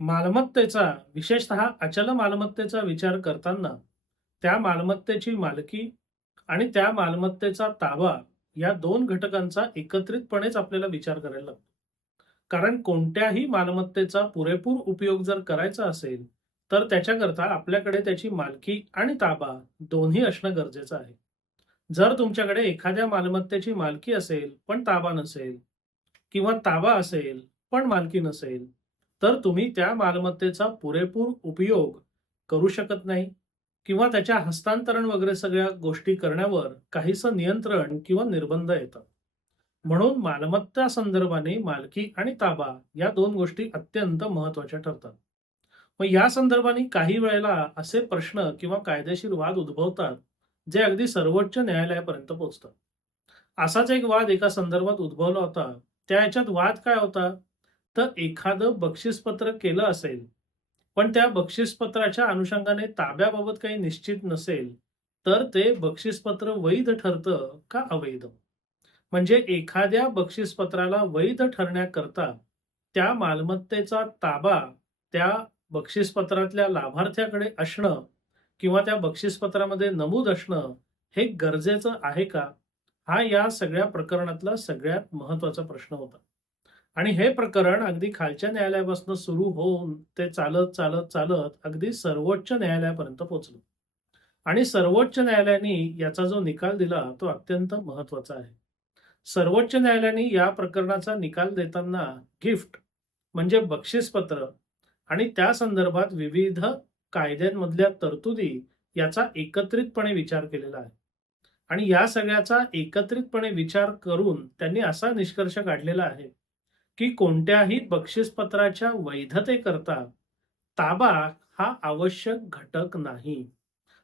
मालमत्तेचा, विशेषतः अचल मालमत्तेचा विचार करताना त्या मालमत्तेची मालकी आणि त्या मालमत्तेचा ताबा या दोन घटकांचा एकत्रितपणेच आपल्याला विचार करायला लागतो. कारण कोणत्याही मालमत्तेचा पुरेपूर उपयोग जर करायचा असेल, तर त्याच्याकरता आपल्याकडे त्याची मालकी आणि ताबा दोन्ही असणं गरजेचं आहे. जर तुमच्याकडे एखाद्या मालमत्तेची मालकी असेल, पण ताबा नसेल किंवा ताबा असेल, पण मालकी नसेल, तर तुम्ही त्या मालमत्तेचा पुरेपूर उपयोग करू शकत नाही किंवा त्याच्या हस्तांतरण वगैरे सगळ्या गोष्टी करण्यावर काहीसं नियंत्रण किंवा निर्बंध येतात. म्हणून मालमत्ता संदर्भाने मालकी आणि ताबा या दोन गोष्टी अत्यंत महत्त्वाच्या ठरतात. मग या संदर्भाने काही वेळेला असे प्रश्न किंवा कायदेशीर वाद उद्भवतात, जे अगदी सर्वोच्च न्यायालयापर्यंत पोहोचतात. असाच एक वाद एका संदर्भात उद्भवला होता. त्या ह्याच्यात वाद काय होता? तर एखादं बक्षीसपत्र केलं असेल, पण त्या बक्षीसपत्राच्या अनुषंगाने ताब्याबाबत काही निश्चित नसेल, तर ते बक्षीसपत्र वैध ठरतं का अवैध? म्हणजे एखाद्या बक्षीसपत्राला वैध ठरण्याकरता त्या मालमत्तेचा ताबा त्या बक्षीसपत्रातल्या लाभार्थ्याकडे असणं किंवा त्या बक्षीसपत्रामध्ये नमूद असणं हे गरजेचं आहे का? हा या सगळ्या प्रकरणातला सगळ्यात महत्त्वाचा प्रश्न होता. आणि हे प्रकरण अगदी खालच्या न्यायालयापासून सुरू होऊन ते चालत, चालत, चालत अगदी सर्वोच्च न्यायालयापर्यंत पोहोचलं. आणि सर्वोच्च न्यायालयाने याचा जो निकाल दिला तो अत्यंत महत्त्वाचा आहे. सर्वोच्च न्यायालयाने या प्रकरणाचा निकाल देताना गिफ्ट म्हणजे बक्षीसपत्र आणि त्या संदर्भात विविध कायद्यांमधल्या तरतुदी याचा एकत्रितपणे विचार केलेला आहे. आणि या सगळ्याचा एकत्रितपणे विचार करून त्यांनी असा निष्कर्ष काढलेला आहे, की कोणत्याही बक्षीसपत्राच्या वैधतेकरता ताबा हा आवश्यक घटक नाही.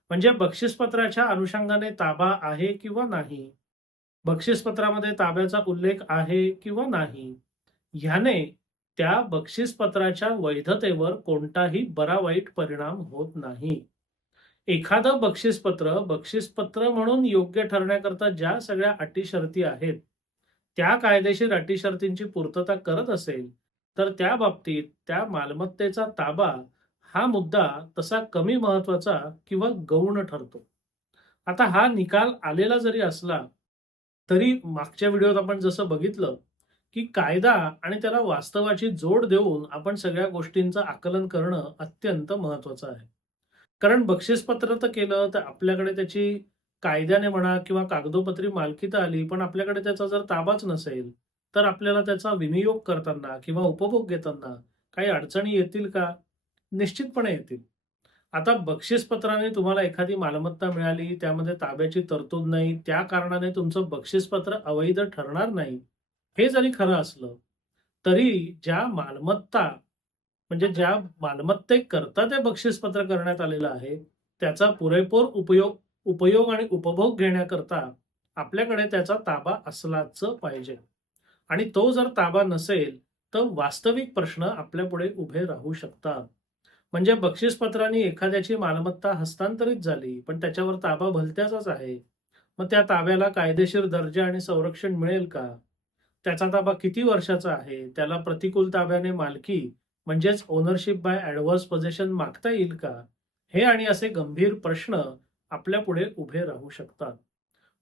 म्हणजे बक्षीसपत्राच्या अनुषंगाने ताबा आहे किंवा नाही, बक्षीसपत्रामध्ये ताब्याचा उल्लेख आहे किंवा नाही, ह्याने त्या बक्षीसपत्राच्या वैधतेवर कोणताही बरा-वाईट परिणाम होत नाही. एखादं बक्षीसपत्र, बक्षीसपत्र म्हणून योग्य ठरण्याकरता ज्या सगळ्या अटी-शर्ती आहेत, त्या कायदेशीर अटी-शर्तींची पूर्तता करत असेल, तर त्या बाबतीत त्या मालमत्तेचा ताबा हा मुद्दा तसा कमी महत्त्वाचा किंवा गौण ठरतो. आता हा निकाल आलेला जरी असला, तरी मागच्या व्हिडिओत आपण जसं बघितलं, की कायदा आणि त्याला वास्तवाची जोड देऊन आपण सगळ्या गोष्टींचं आकलन करणं अत्यंत महत्त्वाचं आहे. कारण बक्षीसपत्र तर केलं, तर आपल्याकडे त्याची कायद्याने म्हणा किंवा कागदोपत्री मालकी तर आली, पण आपल्याकडे त्याचा जर ताबाच नसेल, तर आपल्याला त्याचा विनियोग करताना किंवा उपभोग घेताना काही अडचणी येतील का? निश्चितपणे येतील. आता बक्षीसपत्राने तुम्हाला एखादी मालमत्ता मिळाली, त्यामध्ये ताब्याची तरतूद नाही, त्या कारणाने तुमचं बक्षीसपत्र अवैध ठरणार नाही. हे जरी खरं असलं, तरी ज्या मालमत्ता म्हणजे ज्या मालमत्तेकरता ते बक्षीसपत्र करण्यात आलेलं आहे, त्याचा पुरेपूर उपयोग उपयोग आणि उपभोग घेण्याकरता आपल्याकडे त्याचा ताबा असलाच पाहिजे. आणि तो जर ताबा नसेल, तर वास्तविक प्रश्न आपल्यापुढे उभे राहू शकतात. म्हणजे बक्षीसपत्राने एखाद्याची मालमत्ता हस्तांतरित झाली, पण त्याच्यावर ताबा भलत्याचाच आहे. मग त्या ताब्याला कायदेशीर दर्जा आणि संरक्षण मिळेल का? त्याचा ताबा किती वर्षाचा आहे? त्याला प्रतिकूल ताब्याने मालकी म्हणजेच ओनरशिप बाय ॲडव्हर्स पोझेशन मागता येईल का? हे आणि असे गंभीर प्रश्न आपल्यापुढे उभे राहू शकतात.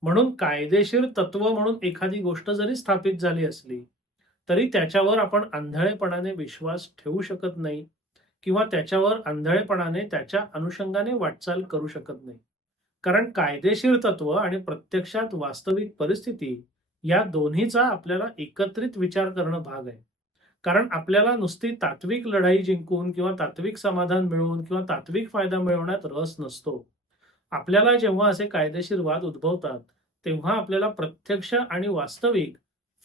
म्हणून कायदेशीर तत्व म्हणून एखादी गोष्ट जरी स्थापित झाली असली, तरी त्याच्यावर आपण आंधळेपणाने विश्वास ठेवू शकत नाही किंवा त्याच्यावर आंधळेपणाने त्याच्या अनुषंगाने वाटचाल करू शकत नाही. कारण कायदेशीर तत्व आणि प्रत्यक्षात वास्तविक परिस्थिती या दोन्हीचा आपल्याला एकत्रित विचार करणं भाग आहे. कारण आपल्याला नुसती तात्विक लढाई जिंकून किंवा तात्विक समाधान मिळवून किंवा तात्विक फायदा मिळवण्यात रस नसतो. आपल्याला जेव्हा असे कायदेशीर वाद उद्भवतात, तेव्हा आपल्याला प्रत्यक्ष आणि वास्तविक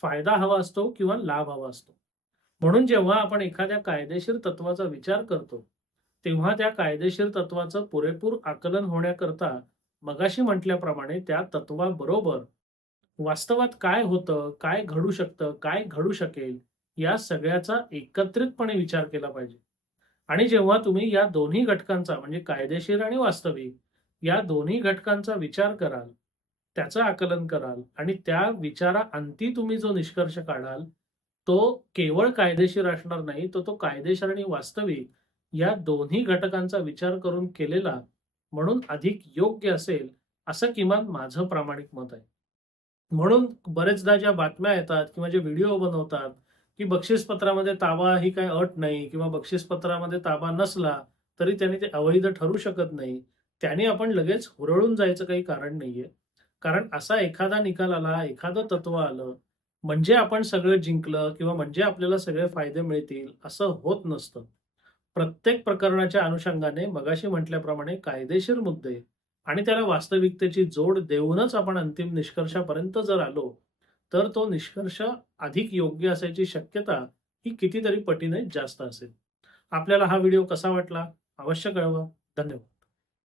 फायदा हवा असतो किंवा लाभ हवा असतो. म्हणून जेव्हा आपण एखाद्या कायदेशीर तत्त्वाचा विचार करतो, तेव्हा त्या कायदेशीर तत्त्वाचं पुरेपूर आकलन होण्याकरता मगाशी म्हटल्याप्रमाणे त्या तत्त्वाबरोबर वास्तवात काय होतं, काय घडू शकतं, काय घडू शकेल, या सगळ्याचा एकत्रितपणे विचार केला पाहिजे. आणि जेव्हा तुम्ही या दोन्ही घटकांचा म्हणजे कायदेशीर आणि वास्तविक या दोन्ही घटकांचा विचार कराल, त्याचं आकलन कराल आणि त्या विचाराअंती तुम्ही जो निष्कर्ष काढाल, तो केवळ कायदेशीर असणार नाही, तर तो कायदेशीर आणि वास्तविक या दोन्ही घटकांचा विचार करून केलेला म्हणून अधिक योग्य असेल, असं किमान माझं प्रामाणिक मत आहे. म्हणून बरेचदा ज्या बातम्या येतात किंवा जे व्हिडिओ बनवतात, की बक्षीसपत्रामध्ये ताबा ही काही अट नाही किंवा बक्षीसपत्रामध्ये ताबा नसला, तरी त्याने ते अवैध ठरू शकत नाही. त्याने आपण लगेच हुरळून जायचं काही कारण नाहीये. कारण असा एखादा निकाल आला, एखादं तत्व आलं, म्हणजे आपण सगळं जिंकलं किंवा म्हणजे आपल्याला सगळे फायदे मिळतील, असं होत नसतं. प्रत्येक प्रकरणाच्या अनुषंगाने मगाशी म्हटल्याप्रमाणे कायदेशीर मुद्दे आणि त्याला वास्तविकतेची जोड देऊनच आपण अंतिम निष्कर्षापर्यंत जर आलो, तर तो निष्कर्ष अधिक योग्य असायची शक्यता ही कितीतरी पटीने जास्त असेल. आपल्याला हा व्हिडिओ कसा वाटला? अवश्य कळवा. धन्यवाद.